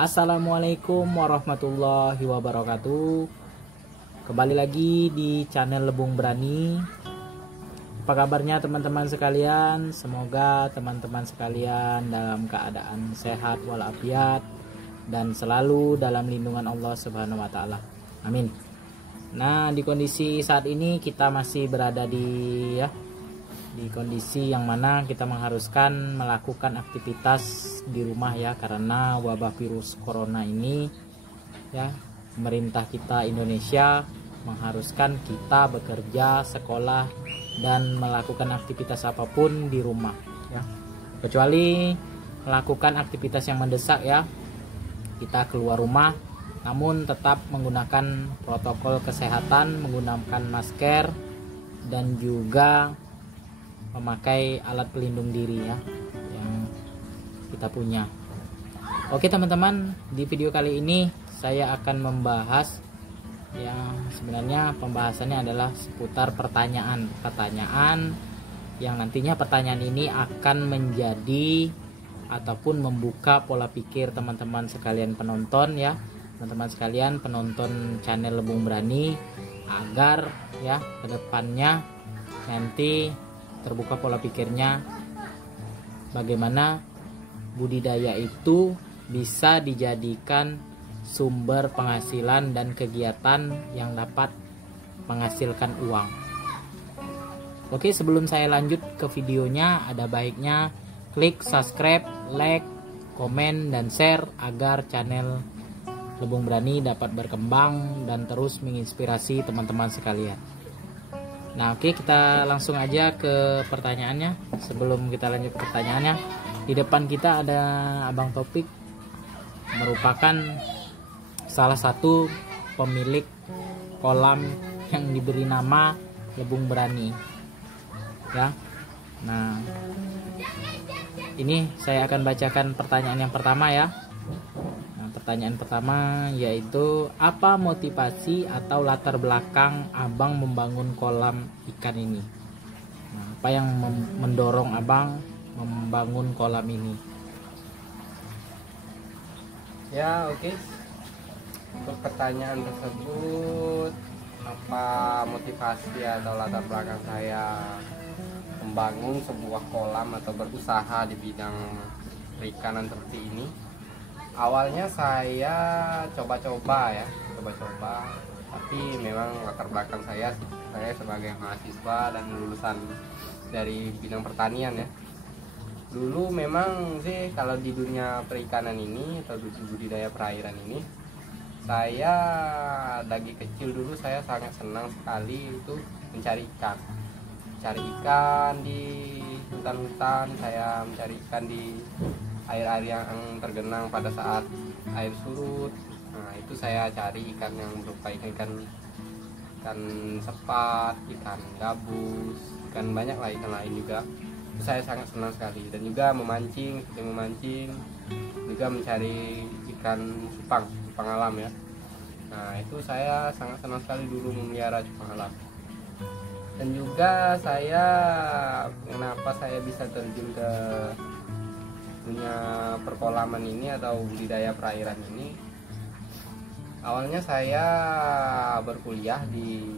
Assalamualaikum warahmatullahi wabarakatuh. Kembali lagi di channel Lebung Berani. Apa kabarnya teman-teman sekalian? Semoga teman-teman sekalian dalam keadaan sehat walafiat dan selalu dalam lindungan Allah Subhanahu wa taala. Amin. Nah, di kondisi saat ini kita masih berada di kondisi yang mana kita mengharuskan melakukan aktivitas di rumah ya, karena wabah virus corona ini ya. Pemerintah kita Indonesia mengharuskan kita bekerja, sekolah, dan melakukan aktivitas apapun di rumah ya, kecuali melakukan aktivitas yang mendesak ya, kita keluar rumah, namun tetap menggunakan protokol kesehatan, menggunakan masker dan juga memakai alat pelindung diri ya yang kita punya. Oke teman-teman, di video kali ini saya akan membahas yang sebenarnya pembahasannya adalah seputar pertanyaan yang nantinya pertanyaan ini akan menjadi ataupun membuka pola pikir teman-teman sekalian penonton ya, teman-teman sekalian penonton channel Lebung Berani, agar ya kedepannya nanti terbuka pola pikirnya bagaimana budidaya itu bisa dijadikan sumber penghasilan dan kegiatan yang dapat menghasilkan uang. Oke, sebelum saya lanjut ke videonya, ada baiknya klik subscribe, like, komen, dan share agar channel Lebung Berani dapat berkembang dan terus menginspirasi teman-teman sekalian. Nah oke, kita langsung aja ke pertanyaannya. Sebelum kita lanjut ke pertanyaannya, di depan kita ada Abang Topik, merupakan salah satu pemilik kolam yang diberi nama Lebung Berani ya. Nah ini saya akan bacakan pertanyaan yang pertama ya. Pertanyaan pertama yaitu, apa motivasi atau latar belakang Abang membangun kolam ikan ini? Nah, apa yang mendorong Abang membangun kolam ini? Ya oke. Untuk pertanyaan tersebut, apa motivasi atau latar belakang saya membangun sebuah kolam atau berusaha di bidang perikanan seperti ini? Awalnya saya coba-coba, tapi memang latar belakang saya sebagai mahasiswa dan lulusan dari bidang pertanian ya. Dulu memang sih kalau di dunia perikanan ini atau budidaya perairan ini, saya dari kecil dulu saya sangat senang sekali itu mencari ikan. Cari ikan di hutan-hutan, saya mencari ikan di air-air yang tergenang pada saat air surut. Nah itu saya cari ikan yang berupa ikan sepat, ikan gabus, ikan banyak lah, ikan lain juga. Itu saya sangat senang sekali. Dan juga memancing, juga mencari ikan cupang alam ya. Nah itu saya sangat senang sekali dulu memelihara cupang alam. Dan juga kenapa saya bisa terjun ke dunia perkolaman ini atau budidaya perairan ini, awalnya saya berkuliah di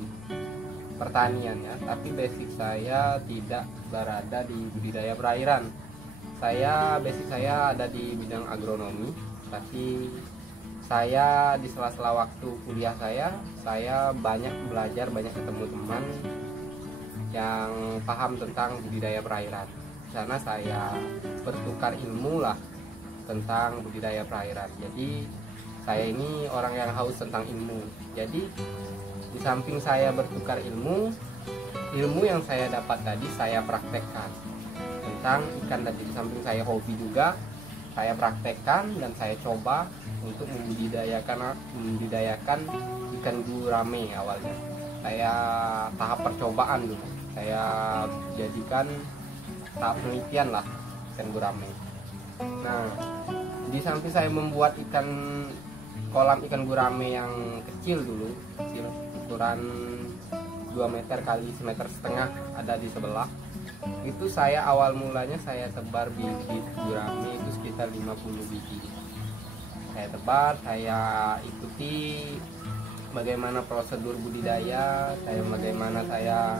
pertanian ya, tapi basic saya tidak berada di budidaya perairan. Basic saya ada di bidang agronomi, tapi saya di sela-sela waktu kuliah saya banyak belajar, banyak ketemu teman yang paham tentang budidaya perairan. Sana saya bertukar ilmu lah tentang budidaya perairan. Jadi saya ini orang yang haus tentang ilmu. Jadi di samping saya bertukar ilmu yang saya dapat tadi saya praktekkan tentang ikan tadi. Di samping saya hobi juga, saya praktekkan dan saya coba untuk membudidayakan ikan gurame awalnya. Saya tahap percobaan dulu. Saya jadikan tahap penelitian lah ikan gurame. Nah di samping saya membuat kolam ikan gurame yang kecil dulu, ukuran 2 meter kali 1,5 meter ada di sebelah. Itu saya awal mulanya saya sebar bibit gurame itu sekitar 50 biji. saya tebar, saya ikuti bagaimana prosedur budidaya, bagaimana saya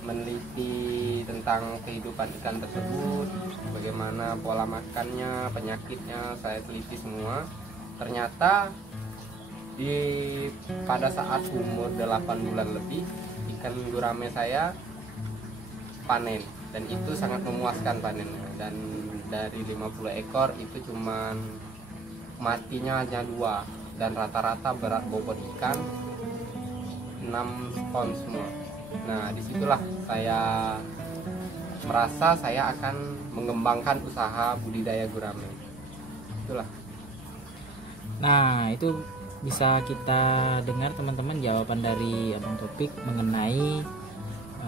meneliti tentang kehidupan ikan tersebut, bagaimana pola makannya, penyakitnya, saya teliti semua. Ternyata pada saat umur 8 bulan lebih, ikan gurame saya panen, dan itu sangat memuaskan panennya. Dan dari 50 ekor itu cuman matinya hanya 2, dan rata-rata berat bobot ikan 6 ton semua. Nah, disitulah saya merasa saya akan mengembangkan usaha budidaya gurame. Itulah. Nah, itu bisa kita dengar teman-teman jawaban dari Abang Topik mengenai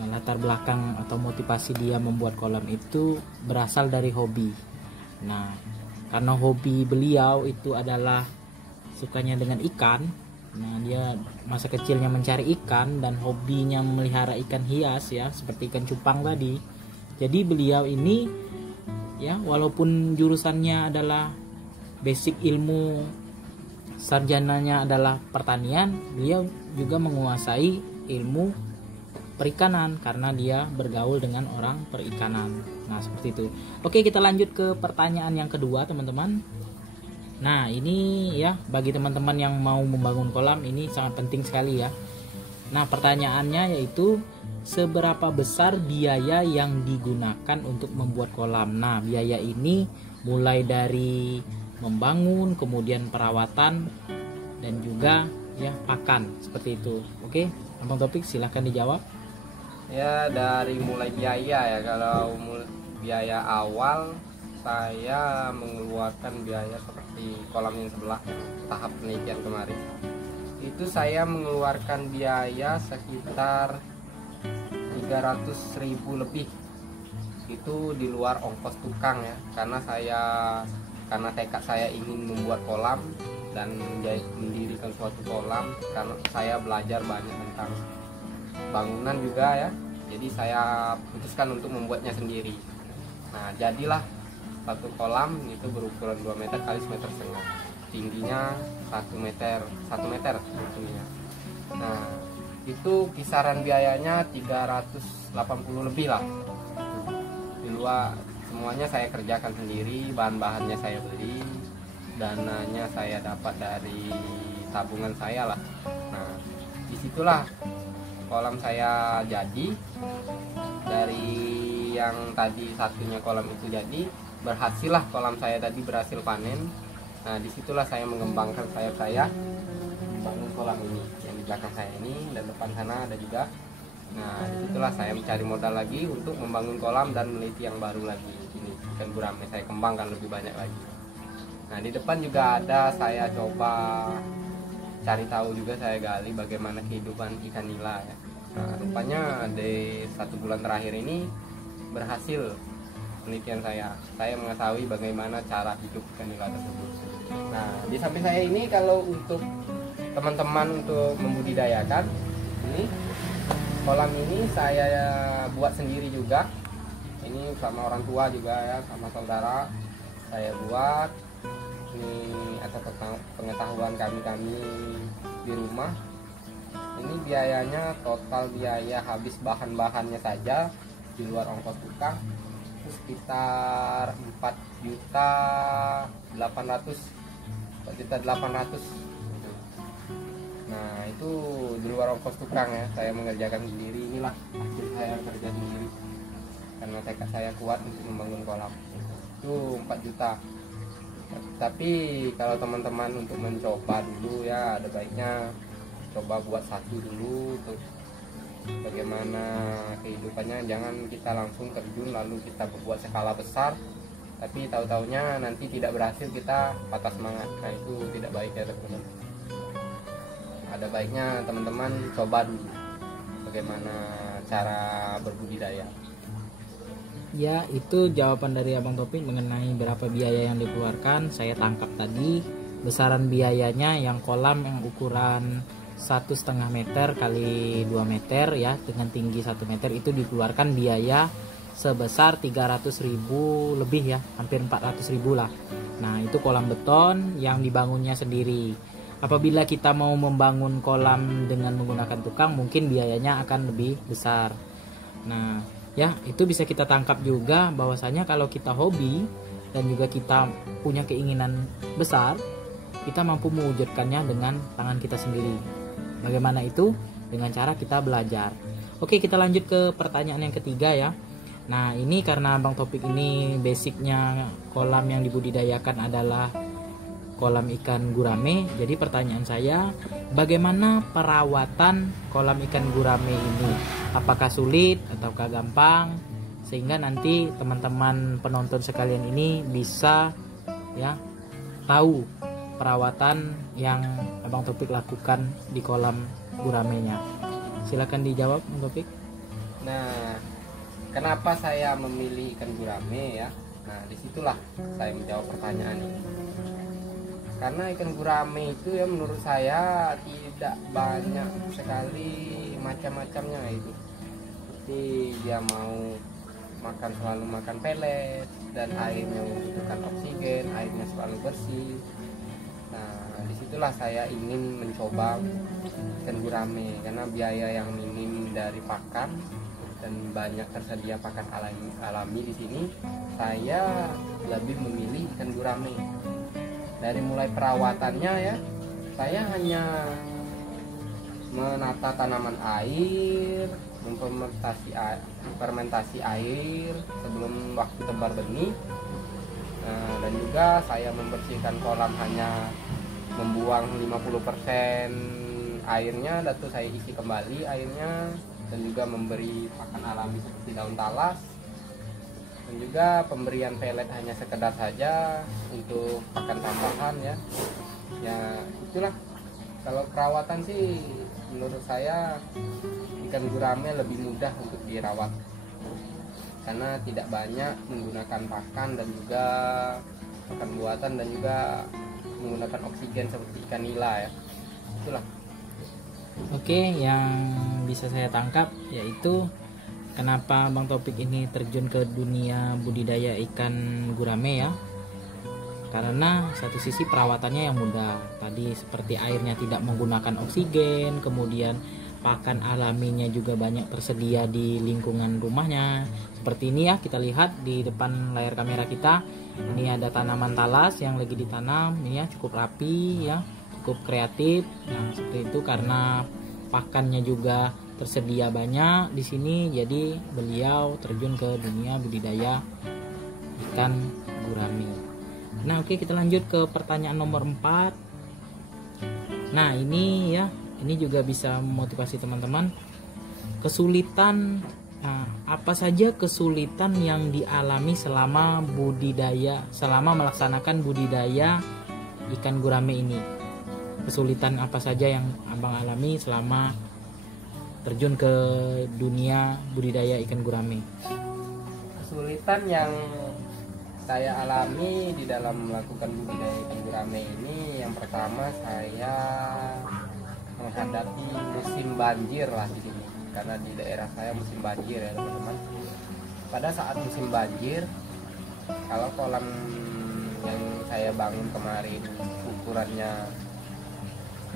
latar belakang atau motivasi dia membuat kolam itu berasal dari hobi. Nah, karena hobi beliau itu adalah sukanya dengan ikan. Nah, dia masa kecilnya mencari ikan dan hobinya memelihara ikan hias ya, seperti ikan cupang tadi. Jadi beliau ini ya, walaupun jurusannya adalah basic ilmu, sarjananya adalah pertanian, beliau juga menguasai ilmu perikanan karena dia bergaul dengan orang perikanan. Nah, seperti itu. Oke, kita lanjut ke pertanyaan yang kedua, teman-teman. Nah, ini ya bagi teman-teman yang mau membangun kolam ini sangat penting sekali ya. Nah, pertanyaannya yaitu seberapa besar biaya yang digunakan untuk membuat kolam. Nah, biaya ini mulai dari membangun, kemudian perawatan, dan juga ya pakan, seperti itu. Oke, Abang Topik silahkan dijawab. Ya, dari mulai biaya ya, kalau biaya awal saya mengeluarkan biaya seperti kolam yang sebelah tahap penelitian kemarin, itu saya mengeluarkan biaya sekitar 300.000 lebih. Itu di luar ongkos tukang ya, karena tekad saya ingin membuat kolam dan mendirikan suatu kolam, karena saya belajar banyak tentang bangunan juga ya, jadi saya putuskan untuk membuatnya sendiri. Nah, jadilah satu kolam itu berukuran 2 meter kali 1,5 meter, tingginya 1 meter tingginya. Nah, itu kisaran biayanya 380 lebih lah. Di luar semuanya saya kerjakan sendiri, bahan-bahannya saya beli, dananya saya dapat dari tabungan saya lah. Nah, disitulah kolam saya jadi. Dari yang tadi satunya kolam itu jadi, berhasil lah kolam saya tadi berhasil panen. Nah, disitulah saya mengembangkan sayap saya membangun kolam ini yang di belakang saya ini, dan depan sana ada juga. Nah, disitulah saya mencari modal lagi untuk membangun kolam dan meneliti yang baru lagi. Ini ikan gurame saya kembangkan lebih banyak lagi. Nah, di depan juga ada, saya coba cari tahu juga, saya gali bagaimana kehidupan ikan nila ya. Nah, rupanya di 1 bulan terakhir ini berhasil penelitian saya mengetahui bagaimana cara hidup ikan nila tersebut. Nah, di samping saya ini, kalau untuk teman-teman untuk membudidayakan ini, kolam ini saya buat sendiri juga. Ini sama orang tua juga ya, sama saudara saya buat. Ini atas pengetahuan kami di rumah. Ini biayanya, total biaya habis bahan-bahannya saja di luar ongkos tukang itu sekitar 4.800.000. Nah, itu di luar ongkos tukang ya, saya mengerjakan sendiri. Inilah hasil saya kerja sendiri karena tekad saya kuat untuk membangun kolam. Itu 4 juta. Tapi kalau teman-teman untuk mencoba dulu ya, ada baiknya coba buat satu dulu untuk bagaimana kehidupannya. Jangan kita langsung terjun lalu kita berbuat skala besar, tapi tahu-taunya nanti tidak berhasil, kita patah semangat. Nah, itu tidak baik ya teman-teman. Ada baiknya teman-teman coba dulu bagaimana cara berbudidaya. Ya, itu jawaban dari Abang Topik mengenai berapa biaya yang dikeluarkan. Saya tangkap tadi besaran biayanya yang kolam yang ukuran 1,5 meter kali 2 meter ya, dengan tinggi 1 meter, itu dikeluarkan biaya sebesar 300.000 lebih ya, hampir 400.000 lah. Nah, itu kolam beton yang dibangunnya sendiri. Apabila kita mau membangun kolam dengan menggunakan tukang, mungkin biayanya akan lebih besar. Nah, ya itu bisa kita tangkap juga bahwasanya kalau kita hobi dan juga kita punya keinginan besar, kita mampu mewujudkannya dengan tangan kita sendiri. Bagaimana itu? Dengan cara kita belajar. Oke, kita lanjut ke pertanyaan yang ketiga ya. Nah, ini karena Bang Topik ini basicnya kolam yang dibudidayakan adalah kolam ikan gurame. Jadi pertanyaan saya, bagaimana perawatan kolam ikan gurame ini? Apakah sulit ataukah gampang? Sehingga nanti teman-teman penonton sekalian ini bisa ya tahu perawatan yang Abang Topik lakukan di kolam guramenya. Silakan dijawab, Bang Topik. Nah, kenapa saya memilih ikan gurame ya? Nah, disitulah saya menjawab pertanyaan ini. Karena ikan gurame itu ya menurut saya tidak banyak sekali macam-macamnya itu. Jadi dia mau makan, selalu makan pelet, dan airnya membutuhkan oksigen, airnya selalu bersih. Nah, disitulah saya ingin mencoba ikan gurame karena biaya yang minim dari pakan dan banyak tersedia pakan alami di sini. Saya lebih memilih ikan gurame. Dari mulai perawatannya ya, saya hanya menata tanaman air, fermentasi air sebelum waktu tebar benih. Dan juga saya membersihkan kolam, hanya membuang 50% airnya, lalu saya isi kembali airnya, dan juga memberi pakan alami seperti daun talas. Dan juga pemberian pelet hanya sekedar saja untuk pakan tambahan ya. Ya itulah, kalau perawatan sih menurut saya ikan gurame lebih mudah untuk dirawat karena tidak banyak menggunakan pakan dan juga pakan buatan dan juga menggunakan oksigen seperti ikan nila ya. Itulah. Oke, yang bisa saya tangkap yaitu kenapa Bang Topik ini terjun ke dunia budidaya ikan gurame ya. Karena satu sisi perawatannya yang mudah. Tadi seperti airnya tidak menggunakan oksigen, kemudian pakan alaminya juga banyak tersedia di lingkungan rumahnya. Seperti ini ya, kita lihat di depan layar kamera kita. Ini ada tanaman talas yang lagi ditanam, ini ya cukup rapi ya, cukup kreatif. Nah, seperti itu karena pakannya juga tersedia banyak di sini, jadi beliau terjun ke dunia budidaya ikan gurame. Nah, oke, kita lanjut ke pertanyaan nomor 4. Nah, ini ya, ini juga bisa memotivasi teman-teman. Kesulitan, nah, apa saja kesulitan yang dialami selama melaksanakan budidaya ikan gurame ini? Kesulitan apa saja yang Abang alami selama terjun ke dunia budidaya ikan gurame? Kesulitan yang saya alami di dalam melakukan budidaya ikan gurame ini, yang pertama saya menghadapi musim banjir lah di sini, karena di daerah saya musim banjir ya teman-teman. Pada saat musim banjir, kalau kolam yang saya bangun kemarin ukurannya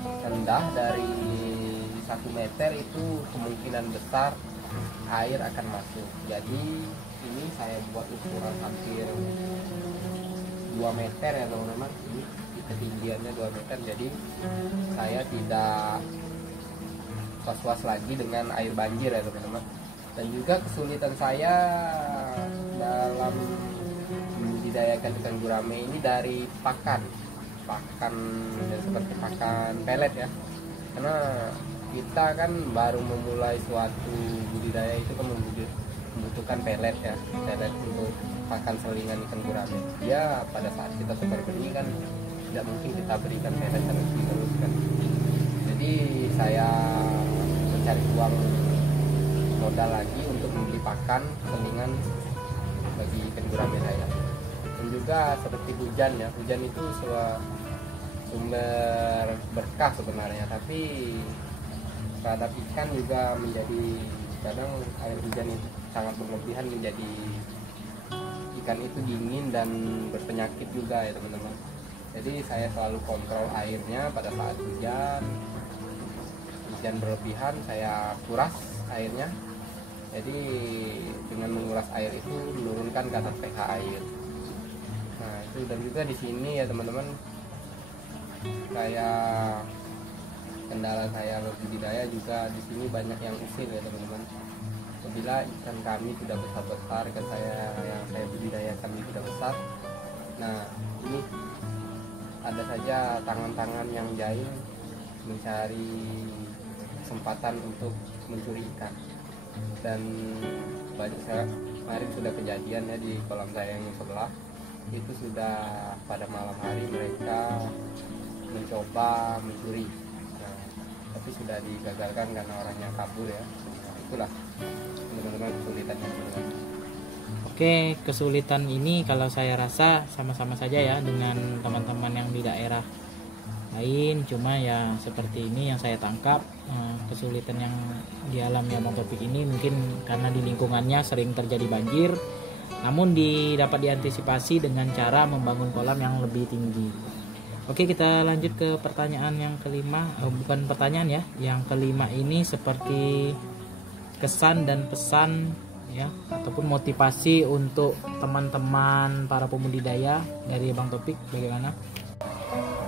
rendah dari 1 meter, itu kemungkinan besar air akan masuk. Jadi ini saya buat ukuran hampir 2 meter ya teman-teman. Ini ketinggiannya 2 meter, jadi saya tidak was-was lagi dengan air banjir ya teman-teman. Dan juga kesulitan saya dalam membudidayakan ikan gurame ini dari pakan seperti pakan pelet ya, karena kita kan baru memulai suatu budidaya itu kan membutuhkan pelet ya, pelet untuk pakan selingan ikan gurame. Ya pada saat kita tebar benih kan tidak mungkin kita berikan pelet terus kan. Jadi saya mencari uang modal lagi untuk membeli pakan selingan bagi ikan gurame saya. Dan juga seperti hujan ya, hujan itu sumber berkah sebenarnya, tapi terhadap ikan juga menjadi kadang air hujan itu sangat berlebihan menjadi ikan itu dingin dan berpenyakit juga ya teman-teman. Jadi saya selalu kontrol airnya pada saat hujan berlebihan, saya kuras airnya. Jadi dengan menguras air itu menurunkan kadar pH air. Nah itu, dan juga di sini ya teman-teman, kayak kendala saya berbudidaya juga di sini banyak yang usil ya teman-teman. Apabila ikan kami sudah besar-besar, ikan yang saya budidayakan sudah besar, nah ini ada saja tangan-tangan yang jahil mencari kesempatan untuk mencuri ikan. Dan banyak saya kemarin sudah kejadian ya di kolam saya yang sebelah, itu sudah pada malam hari mereka mencoba mencuri, nah, tapi sudah digagalkan karena orangnya kabur ya. Nah, itulah teman-teman kesulitannya. Oke, kesulitan ini kalau saya rasa sama-sama saja ya dengan teman-teman yang di daerah lain, cuma ya seperti ini yang saya tangkap. Kesulitan yang dialami Abang Topik ini mungkin karena di lingkungannya sering terjadi banjir, namun dapat diantisipasi dengan cara membangun kolam yang lebih tinggi. Oke, kita lanjut ke pertanyaan yang kelima. Bukan pertanyaan ya, yang kelima ini seperti kesan dan pesan ya, ataupun motivasi untuk teman-teman para pembudidaya dari Abang Topik, bagaimana?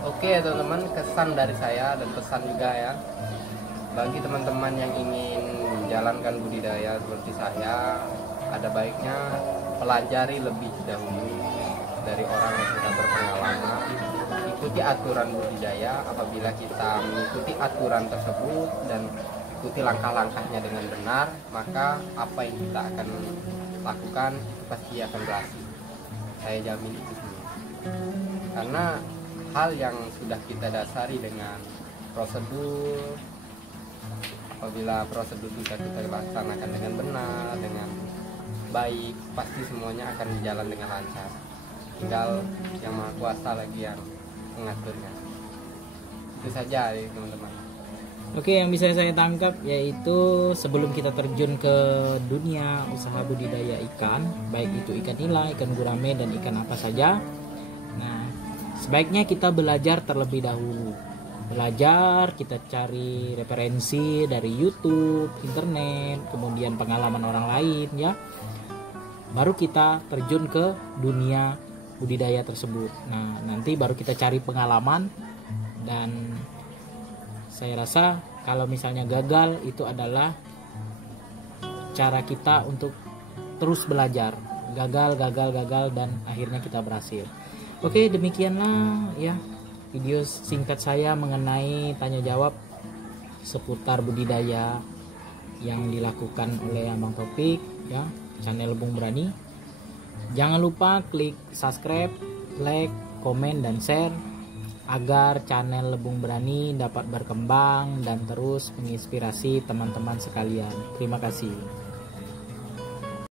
Oke teman-teman, kesan dari saya dan pesan juga ya, bagi teman-teman yang ingin menjalankan budidaya seperti saya, ada baiknya pelajari lebih dahulu dari orang yang sudah berpengalaman. Ikuti aturan budidaya. Apabila kita mengikuti aturan tersebut dan ikuti langkah-langkahnya dengan benar, maka apa yang kita akan lakukan itu pasti akan berhasil. Saya jamin itu semua. Karena hal yang sudah kita dasari dengan prosedur, apabila prosedur sudah kita laksanakan dengan benar, dengan baik, pasti semuanya akan berjalan dengan lancar. Tinggal yang Maha Kuasa lagi yang mengaturnya. Itu saja ya teman-teman. Oke, yang bisa saya tangkap yaitu sebelum kita terjun ke dunia usaha budidaya ikan, baik itu ikan nila, ikan gurame, dan ikan apa saja, nah sebaiknya kita belajar terlebih dahulu. Belajar, kita cari referensi dari YouTube, internet, kemudian pengalaman orang lain ya. Baru kita terjun ke dunia budidaya tersebut. Nah, nanti baru kita cari pengalaman, dan saya rasa kalau misalnya gagal itu adalah cara kita untuk terus belajar. Gagal dan akhirnya kita berhasil. Oke, demikianlah ya video singkat saya mengenai tanya jawab seputar budidaya yang dilakukan oleh Abang Topik ya, channel Lebung Berani. Jangan lupa klik subscribe, like, komen, dan share agar channel Lebung Berani dapat berkembang dan terus menginspirasi teman-teman sekalian. Terima kasih.